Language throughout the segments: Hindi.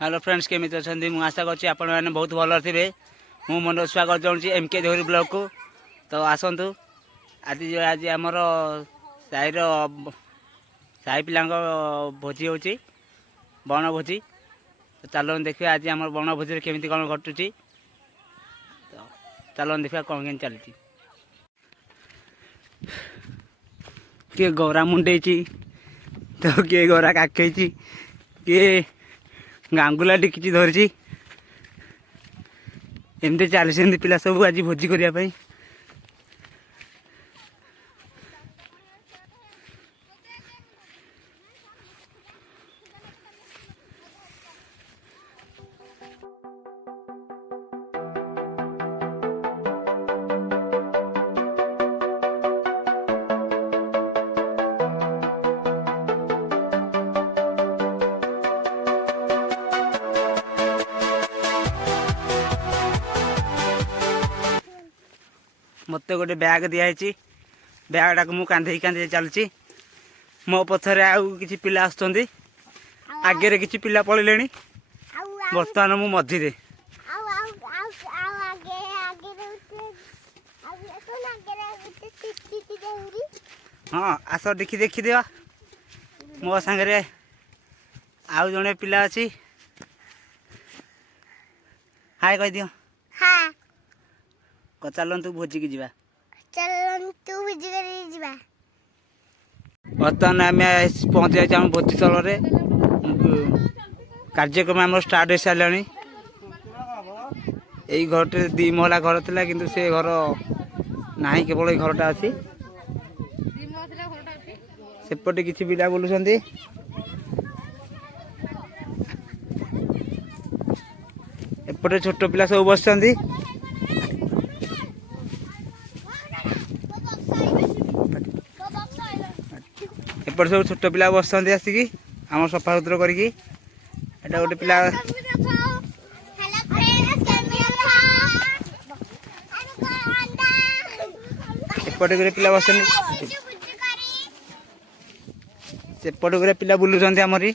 हेलो फ्रेंड्स केमी अच्छा मुझे आशा कर बहुत भल थे मुझे मन स्वागत चाहूँगी एमके देहुरी ब्लॉग को। तो आसतु आज आज आमर साई पिला भोजी हो बण भोजी। तो चलो देखिए आज आम बण भोजी केमी कौन घटुची। तो चलो देखा कौन के चलती किए गौरा मुंडे तो किए गौरा काखे किए गांगुला टिकी धरी एमती चली पिला सब आज भोजी करने। मत गोटे बैग दिखाई बैगटा को मुझे कांधे कांधे चलती मो पथर आउ कि पिला आसुँच आगे कि पिला पड़े बर्तमान मु मझे हाँ आस देखी देखी दिवा मो सांगे आउ जड़े पिला अच्छी हाय कह दियो चलतु भोजी की जीवा बर्तमान आम पहुँच जाए आम भोजी स्थल कार्यक्रम आम स्टार्ट हो सारे यही घर टे 2 महला घर था कि से घर ना केवल घरटा अच्छी सेपटे किसी पिला बुलूं एपटे छोट पिला सब बस एपट सब छोट पिला बस आसिक आम सफा सुतरा करके गोटे पिला एपटे गोटे पिला बस सेपटे गोटे पिला बुलूं आमरी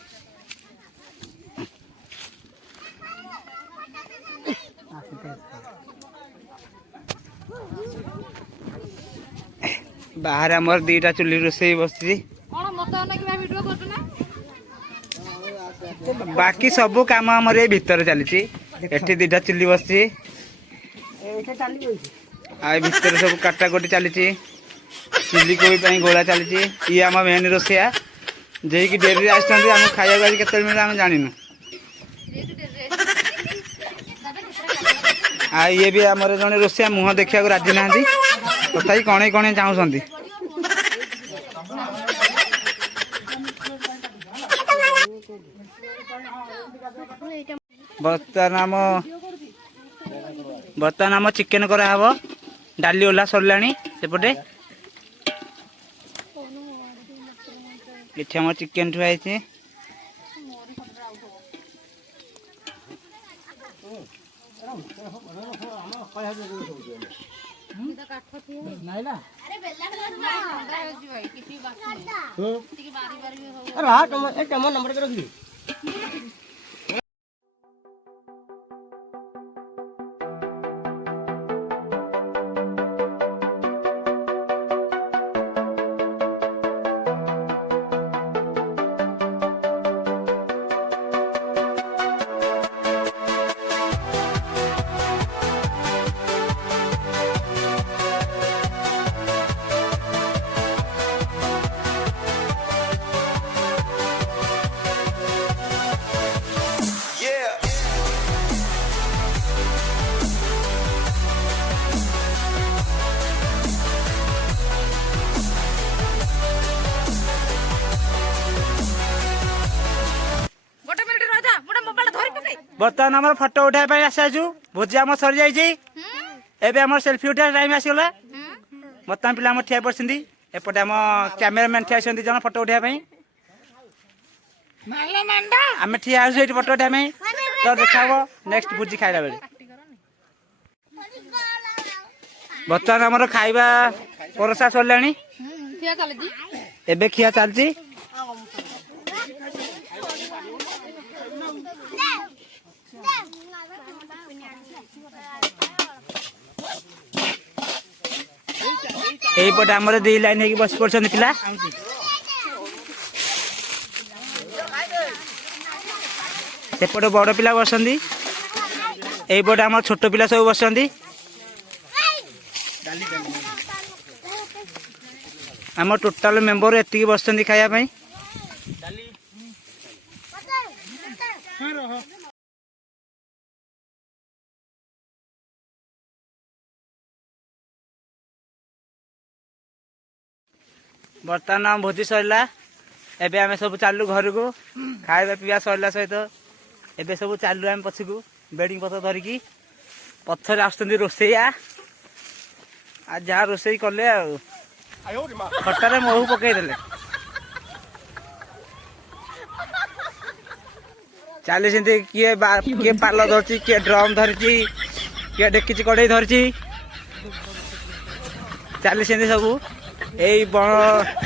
बाहर आमर 2टा चुली रोसे बस बाकी सब काम आमर ये भीतर चली 2टा चुली बस भीतर सब काटा कोटी चली चुली को भी गोला चली ये आम मेन रोसैया जे कि डेरी आम खाया के मिले आम जान ये भी आमर जड़े रोसैया मुह देखा राजी ना तथा कणे कणे चाहूँ बर्तमान आम चिकेन कराहब डाली ओला सरला सेपटे ये चिकेन ठुआई बर्तमान आम फटो उठाई आसाचु भोजी आम सरी जाइए आम सेल्फी उठा टाइम आसगला बर्तमान पिला ठिया पड़ती एपटे आम कैमेरामैन ठिया जन फटो उठाई आम ठिया फटो उठाई तो देखा नेक्स्ट भोजी खाइला बेले बर्तमान आमर खाइबा परसा सरला एबे खिया चलती এইপଟେ ଆମର ଦି ଲାଇନ ହେଇକି ବସି ପଡୁଛନ୍ତି ପିଲା। ସେପଟେ ବଡ ପିଲା ବସନ୍ତି, এইପଟେ ଆମର ଛୋଟ ପିଲା ସବୁ ବସନ୍ତି। ଆମ ଟୋଟାଲ ମେମ୍ବର ଏତିକି ବସିଛନ୍ତି ଖାଇବା ପାଇଁ। ବର୍ତ୍ତମାନ ଆମ ଭୋଜି ସରିଲା, ଏବେ ଆମେ ସବୁ ଚାଲୁ ଘରକୁ। ଖାଇବା ପିଇବା ସରିଲା ସହିତ ଏବେ ସବୁ ଚାଲୁ ଆମେ ପଛକୁ ବେଡ଼ିଂ ପତ୍ର ଧରିକି। ପଛରେ ଆସୁଛନ୍ତି ରୋଷେଇଆ, ଆଉ ଯାହା ରୋଷେଇ କଲେ ଆଉ ଖଟାରେ ମହୁ ପକେଇଦେଲେ। ଚାଲିଛନ୍ତି କିଏ ପାଲ ଧରିଛି, କିଏ ଡ୍ରମ୍ ଧରିଛି, କିଏ ଡେକିଚି କଡ଼େଇ ଧରିଛି। ଚାଲିଛନ୍ତି ସବୁ ଏଇ ବଣ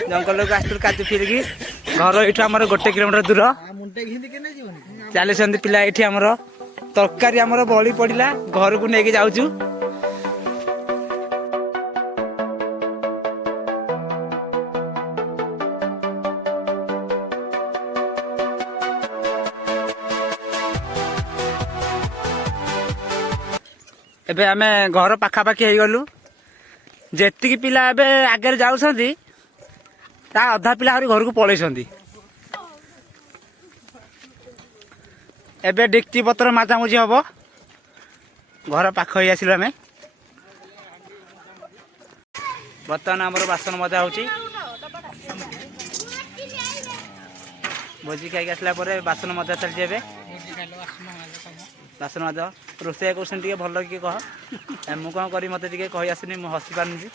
ଜଙ୍ଗଲକୁ ଆସିଥିଲୁ କାଜୁ ଫିରିକି। ଘର ଏଇଠୁ ଆମର 1 କିଲୋମିଟର ଦୂର। ଚାଲିଛନ୍ତି ପିଲା ଏଇଠି। ଆମର ତରକାରୀ ଆମର ବଳି ପଡ଼ିଲା, ଘରକୁ ନେଇକି ଯାଉଛୁ। ଏବେ ଆମେ ଘର ପାଖାପାଖି ହେଇଗଲୁ। ଯେତିକି ପିଲା ଏବେ ଆଗରେ ଯାଉଛନ୍ତି ତା ଅଧା ପିଲା ଆହୁରି ଘରକୁ ପଳେଇଛନ୍ତି। ଏବେ ଡେକ୍ଚି ପତ୍ର ମାଜାମୁଜି ହବ। ଘର ପାଖ ହେଇ ଆସିଲୁ ଆମେ। ବର୍ତ୍ତମାନ ଆମର ବାସନ ମଜା ହଉଛି। ଭୋଜି ଖାଇକି ଆସିଲା ପରେ ବାସନ ମଜା ଚାଲିଛି। ଏବେ ବାସନ ମଜା ରୋଷେଇ କରୁଛନ୍ତି, ଟିକେ ଭଲ କି କହ। ମୁଁ କ'ଣ କରିବି, ମୋତେ ଟିକେ କହି ଆସୁନି, ମୁଁ ହସି ପାରୁନି।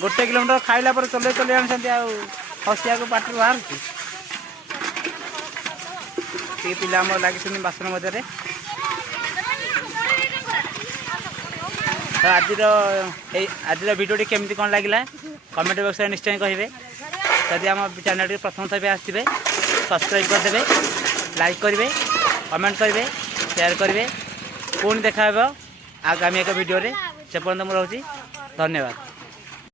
1 କିଲୋମିଟର ଖାଇଲା ପରେ ଚଲେଇ ଆଣିଛନ୍ତି, ଆଉ ହସିବାକୁ ପାଟିରୁ ବାହାରୁଛି। ଟିକେ ପିଲା ଆମର ଲାଗିଛନ୍ତି ବାସନ ମଜାରେ। ତ ଆଜିର ଭିଡ଼ିଓଟି କେମିତି କ'ଣ ଲାଗିଲା କମେଣ୍ଟ ବକ୍ସରେ ନିଶ୍ଚୟ କହିବେ। ଯଦି ଆମ ଚ୍ୟାନେଲଟି ପ୍ରଥମ ଥର ଆସିବେ ସବସ୍କ୍ରାଇବ୍ କରିଦେବେ, ଲାଇକ୍ କରିବେ, କମେଣ୍ଟ କରିବେ, ସେୟାର କରିବେ। ପୁଣି ଦେଖା ହେବ ଆଗାମୀ ଏକ ଭିଡ଼ିଓରେ। ସେ ପର୍ଯ୍ୟନ୍ତ ମୁଁ ରହୁଛି। ଧନ୍ୟବାଦ।